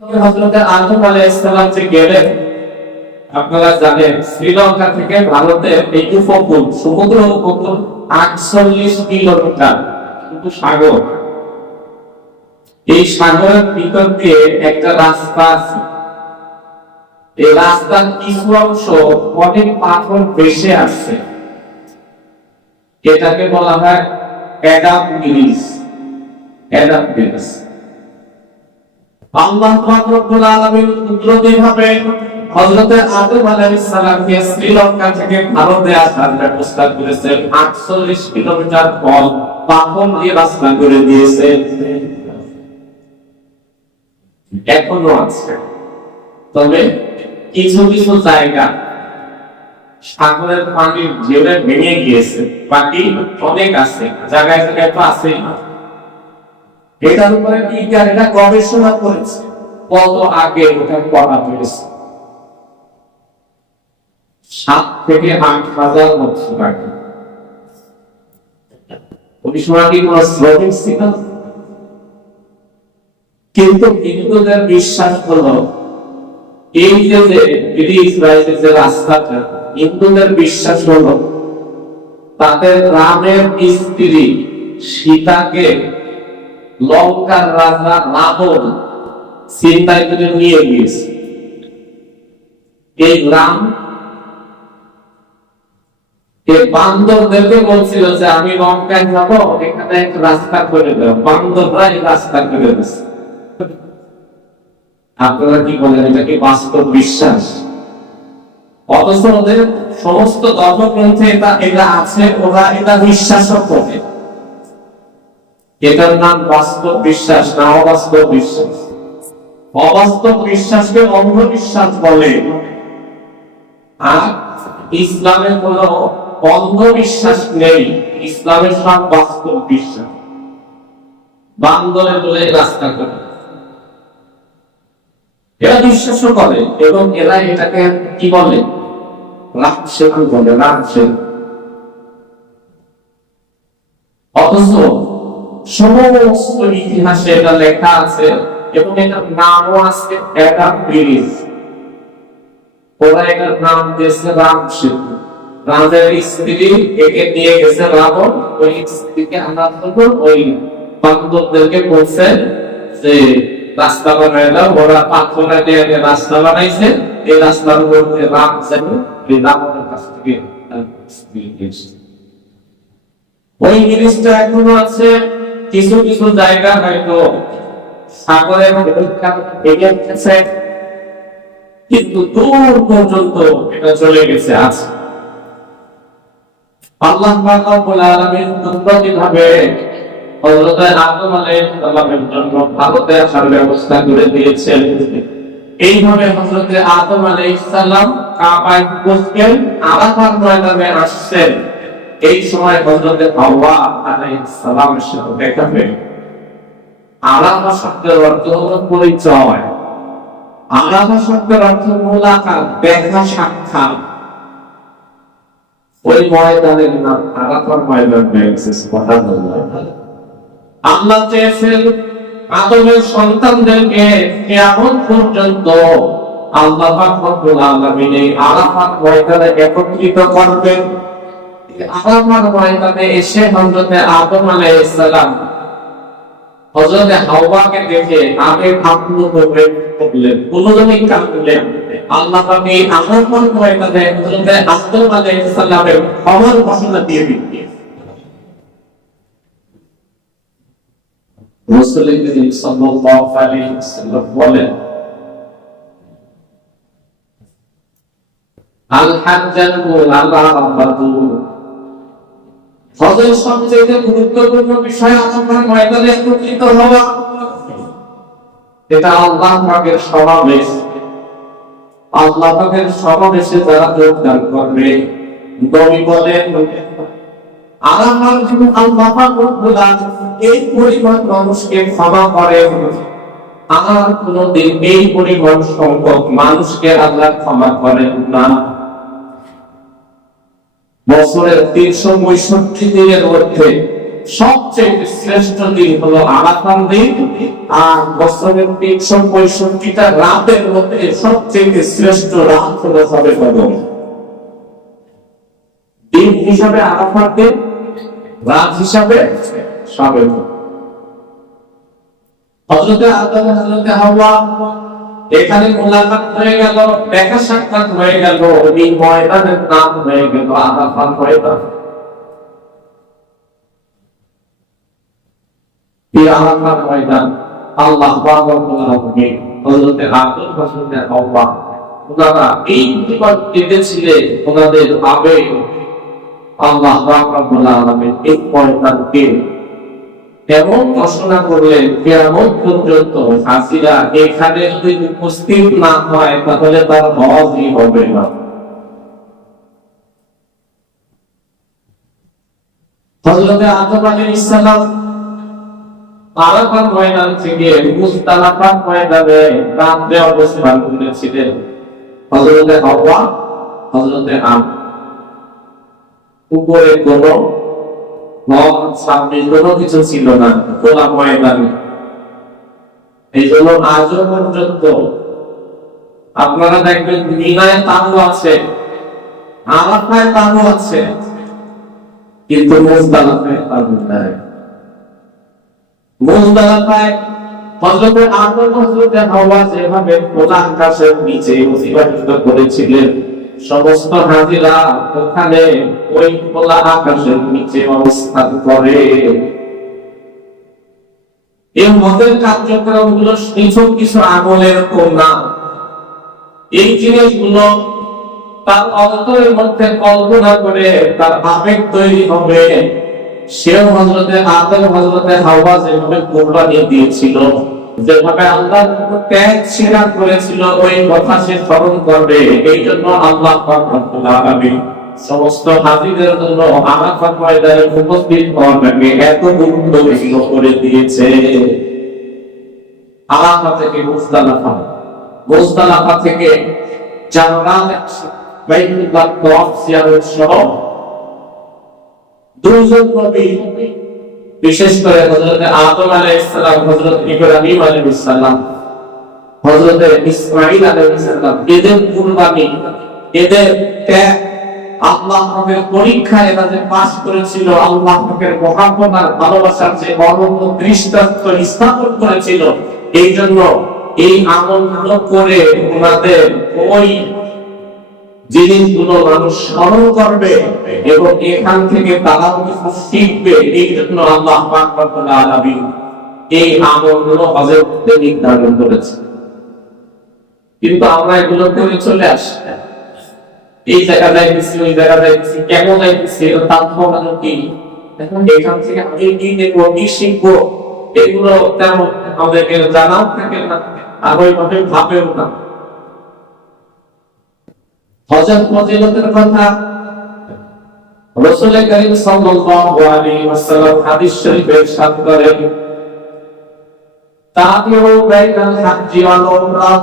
হযরত আদম আলাইহিস সালাম যে গেলেন, আপনারা জানেন শ্রীলঙ্কা থেকে ভারতের এই উপকূল, সমুদ্র উপকূল 48 কিলোমিটার কিন্তু সাগর। এই সাগরের ভিতর দিয়ে একটা রাস্তা আছে। এই রাস্তার কিছু অংশ অনেক পাথর ভেসে আসছে, এটাকে বলা হয় অ্যাডাম ব্রিজ। অ্যাডাম ব্রিজ আল্লাহ পাক রব্বুল আলামিন কুদরতিভাবে হযরত আদম আলাইহিস সালামকে শ্রীলঙ্কা থেকে ভারতে আসার ব্যবস্থা করেছেন। 48 কিলোমিটার পথ পাথর দিয়ে রাস্তা করে দিয়েছেন। এখনো আছে, তবে কিছু কিছু জায়গা সাগরের পানির ঢেউয়ে ভেঙে গিয়েছে, বাকি অনেক আছে, জায়গায় জায়গায় তো আছেই। এটার উপরে বিজ্ঞানীরা গবেষণা করেছে, কত আগে ওটা করা হয়েছে। 7 থেকে 8,000 বছর আগে। ওই সময় কি কোনো শ্রমিক ছিল? কিন্তু হিন্দুদের বিশ্বাস হলো এই যে ইসরায়েলের যে রাস্তাটা, হিন্দুদের বিশ্বাস হলো তাদের রামের স্ত্রী সীতাকে লঙ্কার রাজা রাবণ চিন্তায় করে নিয়ে গিয়েছে। এই রাম বান্দরদেরকে বলছিল যে আমি লঙ্কায় যাব, এখানে একটা রাস্তা করে দেব। বান্দররা এই রাস্তা করে দিচ্ছে। আপনারা কি বলেন, এটা কি বাস্তব বিশ্বাস? অথচ ওদের সমস্ত ধর্মগ্রন্থে এটা আছে, ওরা এটা বিশ্বাসও করে। এটার নাম বাস্তব বিশ্বাস না অবাস্তব বিশ্বাস? অবাস্তব বিশ্বাসকে অন্ধবিশ্বাস বলে। আর ইসলামে কোন অন্ধবিশ্বাস নেই, ইসলামের সব বাস্তব বিশ্বাস। বান্দরে বলে রাস্তা করে, এরা বিশ্বাসও করে, এবং এরা এটাকে কি বলে, রাক্ষসেন বলে, রাক্ষসেন। অথচ সমস্ত ইতিহাসে এটা লেখা আছে, এবং এটার নামও আছে অ্যাডাম ব্রিজ। ওরা এটার নাম দিয়েছে রামসেন। রামের স্ত্রী একে নিয়ে গেছে রাবণ, ওই স্ত্রীকে আনার জন্য ওই বান্দরদেরকে বলছে যে রাস্তা বানায় দাও। ওরা পাথরে দিয়ে রাস্তা বানাইছে। এই রাস্তার মধ্যে রাম যাবে, এই রাবণের কাছ থেকে ওই জিনিসটা এখনো আছে। কিছু কিছু জায়গা হয়তো সাগরের গেছে, কিন্তু দূর পর্যন্ত এটা চলে গেছে। আছে আল্লাহ পাক রব্বুল আলামিন কুদরতিভাবে হযরত আদম আলাইহিস সালামের জন্য ভারতে আসার ব্যবস্থা করে দিয়েছেন। এইভাবে হযরত আদম আলাইহিস সালাম কাবায় বসেন, আরাফার ময়দানে আসছেন। এই সময় হযরত হাওয়া আলাইহিস সালামের সাথে দেখা হয়ে। আরাফা শব্দের অর্থ হলো পরিচয়। আরাফা শব্দের অর্থ মুলাকাত, দেখা, সাক্ষাৎ। ওই ময়দানের নাম আরাফার ময়দান হয়ে গেছে। সুবহানাল্লাহ। আল্লাহ চেয়েছেন আদমের সন্তানদেরকে কিয়ামত পর্যন্ত আল্লাহ পাক রব্বুল আলামিন এই আরাফাত ময়দানে একত্রিত করবেন। আরাফাত ময়দানে এসে হযরত আদম আলাইহিস সালাম হযরত হাওয়াকে দেখে আগে ভাবলো বললেন, কোনজনই কাঁদলেন। আল্লাহ পাক এই আরাফাত ময়দানে হযরত আদম আলাইহিস সালামের খবর ঘোষণা দিয়ে দিলেন। রাসূল সাল্লাল্লাহু আলাইহি ওয়াসাল্লাম বলেন, আল হাজ্জাতু আল-আরাফাতু, হজের সবচেয়ে গুরুত্বপূর্ণ বিষয় আরাফার ময়দানে একত্রিত হওয়া। এটা আল্লাহ পাকের সমাবেশ। আল্লাহ পাকের সমাবেশে যারা যোগদান করবে, নবী বলেন আরাফার দিন আল্লাহ পাক রব্বুল আলামিন এই পরিমাণ মানুষকে ক্ষমা করেন, আর কোনদিন এই পরিমাণ সংখ্যক মানুষকে আল্লাহ ক্ষমা করেন না। বছরের 365 দিনের মধ্যে সবচেয়ে শ্রেষ্ঠ দিন হলো আরাফার দিন, আর বছরের 365টা রাতের মধ্যে সবচেয়ে শ্রেষ্ঠ রাত হলো শবে কদর। দিন হিসাবে আরাফার দিন, রাত হিসাবে শবে কদর। হযরতে আদম হযরতে হাওয়া এখানে মোলাকাত হয়ে গেল, দেখা সাক্ষাৎ হয়ে গেল, এই ময়দানের নাম হয়ে গেল আরাফাত ময়দান। এই আরাফাত ময়দান আল্লাহ রব্বুল আলামিন হযরতে আদম হযরতে হাওয়া ওনারা এই জীবন পেতেছিলেন, ওনাদের আবেগ আল্লাহ রব্বুল আলামিন এই ময়দানকে এমন ঘোষণা করলেন কিয়ামত পর্যন্ত হাসিরা এখানে যদি উপস্থিত না হয় তাহলে তার হজই হবে না। হযরতে আদম আলাইহিস সালাম আরাফাত ময়দান থেকে মুজদালিফা ময়দানে রাতে অবস্থান করেছিলেন। হযরতে হাওয়া হযরতে আদম উপরে কোনো সামনে কোনো কিছু ছিল না, খোলা ময়দানে। এই জন্য আজও পর্যন্ত আপনারা দেখবেন মিনায় তাবু আছে, আরাফায় তাবু আছে, কিন্তু মুজদালিফায় তাবু নাই। মুজদালিফায় হযরতে আদম হযরতে হাওয়া যেভাবে খোলা আকাশের নিচে অতিবাহিত করেছিলেন, সমস্ত হাজিরা ওখানে ওই খোলা আকাশের নিচে অবস্থান করে। এই মদের কার্যক্রম গুলো কিছু আমলের কন্যা, এই জিনিসগুলো তার অন্তরের মধ্যে কল্পনা করে তার আবেগ তৈরি হবে। সেও হযরতে আদম হযরতে হাওয়া যেভাবে কুরবানি দিয়েছিল, যেভাবে আল্লাহ ত্যাগ স্বীকার করেছিল, ওই কথা সে স্মরণ করবে। এই জন্য আল্লাহ পাক রব্বুল আলামিন সমস্ত হাজিদের জন্য আরাফাত ময়দানে উপস্থিত হওয়াটাকে এত গুরুত্বপূর্ণ করে দিয়েছে। আরাফা থেকে মুজদালিফা, মুজদালিফা থেকে জান্নাত বাইতুল্লাহ তওয়াফ জিয়ারত সহ দুইজন নবী, বিশেষ করে হযরতে আদম আলাইহিস সালাম, হযরত ইব্রাহিম আলাইহিস সালাম, হযরতে ইসমাঈল আলাইহিস সালাম, এদের কুরবানি, এদের ত্যাগ আল্লাহ পাকের পরীক্ষায় এরা যে পাস করেছিল, আল্লাহ পাকের মহব্বত আর ভালোবাসার যে অনন্য দৃষ্টান্ত স্থাপন করেছিল, এই জন্য এই আমলগুলো করে ওনাদের ওই জিনিসগুলো মানুষ স্মরণ করবে এবং এখান থেকে তারাও কিছু শিখবে। এই জন্য আল্লাহ পাক রব্বুল আলামিন এই আমলগুলো হজের মধ্যে নির্ধারণ করেছে। কিন্তু আমরা এগুলো করে চলে আসি, এই জায়গা যাইতেছি, ওই জায়গা যাইতেছি, কেন যাইতেছি, এর তাৎপর্য কি, এখন এখান থেকে আমি কি দেখবো, কি শিখবো, এগুলো তেমন আমাদেরকে জানাও থাকে না, আর ওইভাবে ভাবেও না। হজের ফজিলতের কথা রাসূল কারীম সাল্লাল্লাহু আলাইহি ওয়াসাল্লাম হাদিস শরীফে ইরশাদ করেন, তাবিউ বাইনাল হাজ্জি ওয়াল উমরাহ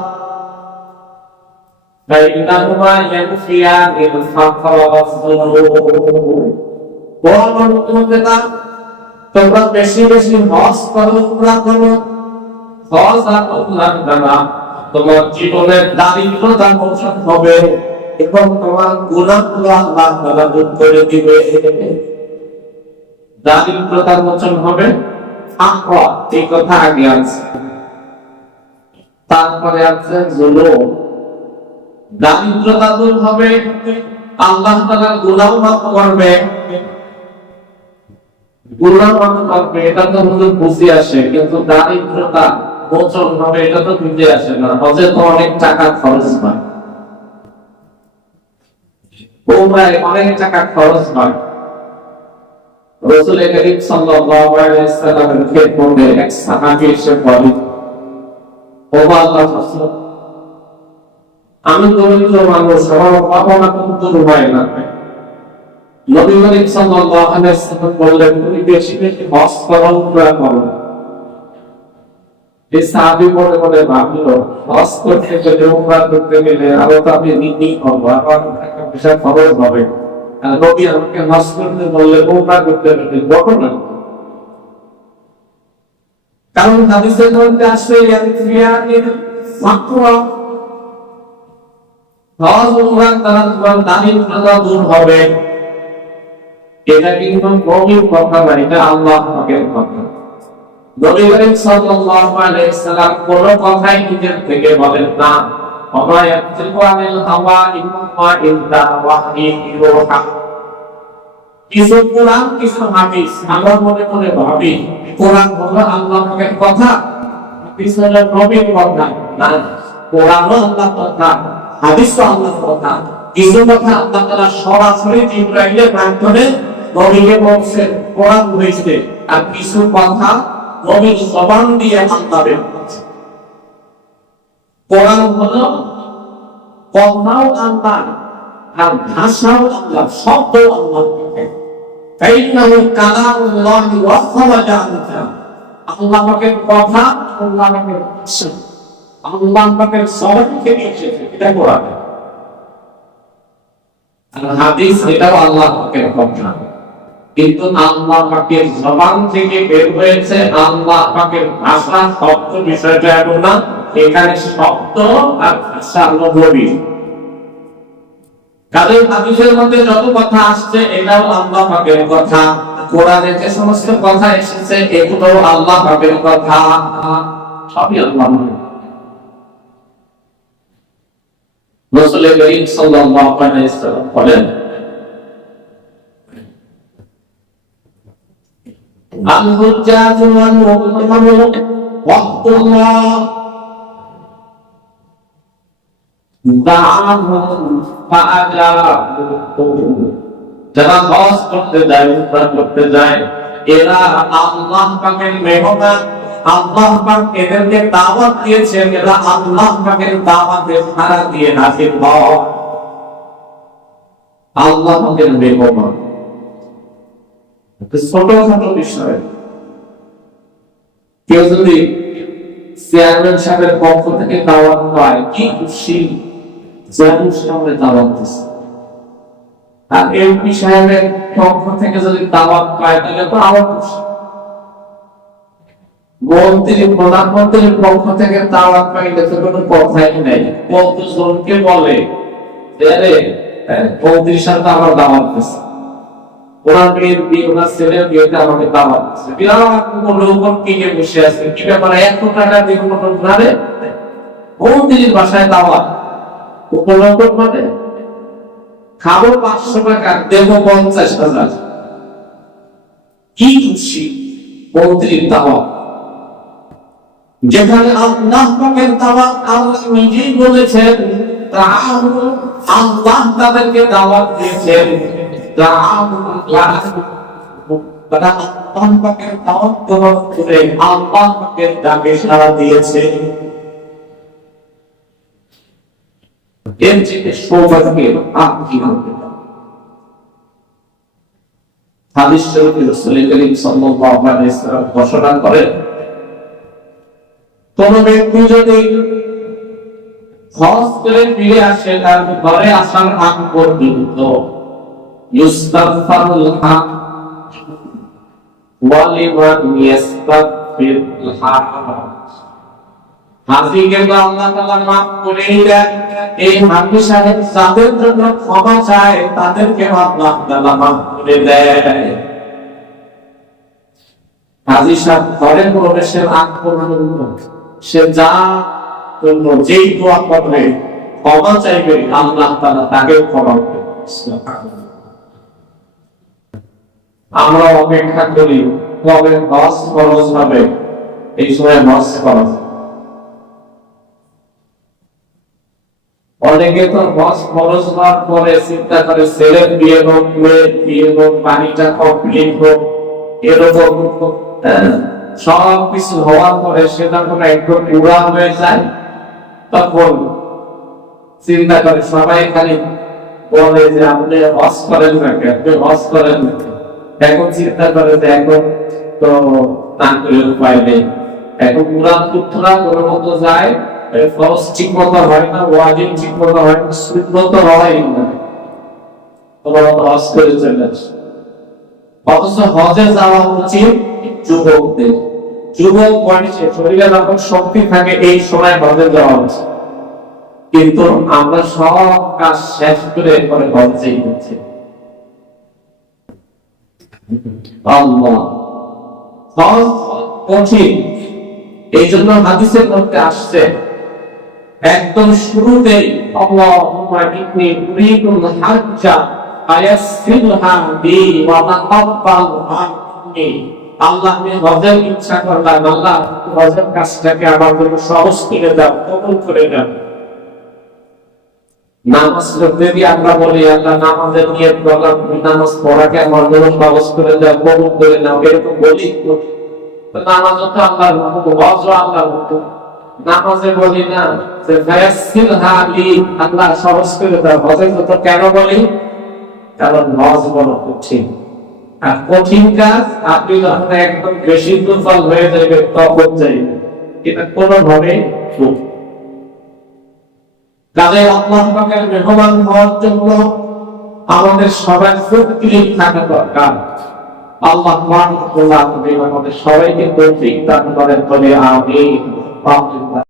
বাইনাহুমা ইয়ানফিয়ানিল ফাকর ওয়াজ-যুনুব। তোমরা বেশি বেশি হজ করো, উমরা করো। হজ আর উমরার দ্বারা তোমার জীবনের দারিদ্রতা মোচন হবে এবং তোমার গুনাহগুলো আল্লাহ তাআলা দূর করে দিবে। দারিদ্রতা মোচন হবে, তাকওয়া, এই কথা আগে আছে। তারপরে আছে যুনুব, দারিদ্রতা দূর হবে, আল্লাহ তাআলা গুনাহ মাফ করবে। গুনাহ মাফ করবে এটা তো হুজুর বুঝে আসে, কিন্তু দারিদ্রতা মোচন হবে এটা তো বুঝে আসে না। হজে তো অনেক টাকা খরচ হয়, উমরায় অনেক টাকা খরচ হয়। রাসূল কারীম সাল্লাল্লাহু আলাইহি ওয়াসাল্লামের খেদমতে এক সাহাবী এসে বলে, ও আল্লাহর রাসূল, আমি দরিদ্র মানুষ, আমার পাওনা কিন্তু হয় না। নবী করিম সাল্লাল্লাহু আলাইহি ওয়াসাল্লাম বললেন, তুমি বেশি বেশি হজ করো, উমরা করো। এই সাহাবী মনে মনে ভাবলো, হজ করতে গেলে, উমরা করতে গেলে আরো তো আমি ঋণী হবো, আমার টাকা পয়সা খরচ হবে। আর নবী আমাকে হজ করতে বললে, উমরা করতে বললে, ঘটনা কারণ হাদিসের মধ্যে আসছে ইয়াতিফিয়ানিল মাকরুহ, হজ উমরার দ্বারা তোমার দারিদ্রতা দূর হবে। এটা কিন্তু নবীর কথা না, এটা আল্লাহ পাকের কথা। নবী করিম সাল্লাল্লাহু আলাইহি সাল্লাম কোন কথাই নিজের থেকে বলেন না। ওয়া ইয়াতিকু আনিল হাওয়া ইন হুয়া ইল্লা ওয়াহয়ুহা। কিছু কোরআন কিছু হাদিস আমরা মনে মনে ভাবি কোরআন হলো আল্লাহ পাকের কথা, হাদিস হলো নবীর কথা। না, কোরআনও আল্লাহর কথা, হাদিসও আল্লাহর কথা। কিছু কথা আল্লাহ তাআলা সরাসরি জিবরাইলের মাধ্যমে নবীকে বলছেন, কোরআন হয়েছে। আর কিছু কথা নবীর জবান দিয়ে আল্লাহ বের করেছেন। কোরআন হলো কথাও আল্লাহ আর ভাষাও আল্লাহ, শব্দ আল্লাহ। ফাইন্নাহু কালামুল্লাহি ওয়া খারাজা আনহু। আল্লাহ পাকের কথা, আল্লাহ পাকের ভাষা, আল্লাহ পাকের জবান থেকে এসেছে, এটা কোরআন। আর হাদিস এটাও আল্লাহ পাকের কথা, কিন্তু আল্লাহ পাকের জবান থেকে বের হয়েছে, আল্লাহ পাকের ভাষা শব্দ বিষয়টা এমন না। এখানে শব্দ আর ভাষা নবী। কারণ হাদিসের মধ্যে যত কথা আসছে এটাও আল্লাহ পাকের কথা। কোরআনে যে সমস্ত কথা এসেছে এগুলো আল্লাহ পাকের কথা, সবই আল্লাহ। রাসূল করিম সাল্লাল্লাহু আলাইহি ওয়াসাল্লাম বলেন, আল-হুজ্জাতু ওয়াল মুহতামামু ওয়াক্তুল্লাহ যারা হজ করতে যায়, উমরা করতে যায়, এরা আল্লাহ পাকের মেহমান। আল্লাহ পাক এদেরকে দাওয়াত দিয়েছেন, এরা আল্লাহ পাকের দাওয়াতে সাড়া দিয়ে হাজির হয়। আল্লাহ পাকের মেহমান ছোটখাটো বিষয়। কেউ যদি চেয়ারম্যান সাহেবের পক্ষ থেকে দাওয়াত পায়, কি খুশি, চেয়ারম্যান সাহেবের দাওয়াত দিচ্ছে। আর এমপি সাহেবের পক্ষ থেকে যদি দাওয়াত পায় তাহলে তো আরো খুশি। মন্ত্রী প্রধানমন্ত্রীর পক্ষ থেকে দাওয়াত পাইলে তো কোনো কথাই নেই। কতজনকে বলে মন্ত্রীর সাথে আমার দাওয়াত দিচ্ছে, ওনার মেয়ের বিয়ে, ওনার ছেলের বিয়েতে আমাকে দাওয়াত দিচ্ছে। বিরাট কোনো লোক কিনে বসে আছে, কি ব্যাপারে 100 টাকা দিয়ে কোনো ঘরে মন্ত্রীর বাসায় দাওয়াত, উপলব্ধ মানে খাবো 500 টাকা, দেব 50,000। কি খুশি মন্ত্রীর দাওয়াত, যেখানে আল্লাহ পাকের দাওয়াত আল্লাহ নিজেই বলেছেন, আল্লাহ তাদেরকে দাওয়াত দিয়েছেন। আল্লাহ পাকের দাওয়াত গ্রহণ করে আল্লাহ পাকের ডাকে সাড়া দিয়েছে। এর চেয়ে সৌভাগ্যের আর কি হবে? হাদিস শরীফে রাসূল করিম সাল্লাল্লাহু আলাইহি ওয়াসাল্লাম ঘোষণা করেন, কোন ব্যক্তি যদি হজ করে ফিরে আসে, তার ঘরে আসার আগ পর্যন্ত ইস্তাগফারুল হক ওয়া লিমান ইস্তাগফিরুল হক, হাজিকে তো আল্লাহ তাআলা মাফ করে দেন। এই হাজি সাহেব যাদের জন্য ক্ষমা চায় তাদেরকে আল্লাহ তাআলা মাফ করে দেয়। হাজি সাহেব ঘরে প্রবেশের আগ পর্যন্ত সে যা জন্য যেই দোয়া করবে, ক্ষমা চাইবে, আল্লাহ তাআলা তাকে ক্ষমা করবে। আমরা অপেক্ষা করি কবে হজ ফরজ হবে, এই সময় হজ ফরজ। অনেকে তো হজ ফরজ হওয়ার পরে চিন্তা করে ছেলের বিয়ে হোক, মেয়ের বিয়ে হোক, বাড়িটা কমপ্লিট হোক, এরকম সব কিছু হওয়ার পরে সেটা কোনো একটু পুরা হয়ে যায়, তখন চিন্তা করে সবাই খালি বলে যে আপনি হজ করেন নাকি, আপনি হজ করেন নাকি। এখন চিন্তা করে যে এখন তো না করে উপায় নেই, এখন পুরা পুত্রা কোনো মতো যায়, ফরজ ঠিক মতো হয় না, ওয়াজিব ঠিক মতো হয় না, সুন্নত হয় না, কোনো মতো হজ করে চলে আসে। অথচ হজে যাওয়া উচিত যুবকদের, যুবক বয়সে শরীরে যখন শক্তি থাকে এই সময় হজে যাওয়া উচিত, কিন্তু আমরা সব কাজ শেষ করে এরপরে হজেই হচ্ছে। আল্লাহ, হজ কঠিন। এই জন্য হাদিসের মধ্যে আসছে একদম শুরুতেই আল্লাহুম্মা ইন্নী উরিদুল হাজ্জা ফায়াসসিরহা বি ওয়া তাকাব্বালহা মিন্নী। আল্লাহ, আমি হজের ইচ্ছা করলাম, আল্লাহ হজের কাজটাকে আমার জন্য সহজ করে দাও, কবুল করে দাও। নামাজ যদি আমরা বলি আল্লাহ নামাজের নিয়ত করলাম, নামাজ পড়াকে আমার জন্য সহজ করে দাও, কবুল করে নাও, এরকম বলি। নামাজ তো আল্লাহর হুকুম, হজও আল্লাহর হুকুম। নামাজে বলি না যে ফায়াসসিরহা লি, আল্লাহ সহজ করে দাও। হজের কথা কেন বলি? কারণ হজ বড় কঠিন। আর কঠিন কাজ আপনি যখন একদম বেশি দুর্বল হয়ে যাবে তখন যাইবে, এটা কোনোভাবে তাদের আল্লাহ পাকের মেহমান হওয়ার জন্য আমাদের সবার প্রস্তুতি থাকা দরকার। আল্লাহ আমাদের সবাইকে তৌফিক দান করেন, বলে আমিন।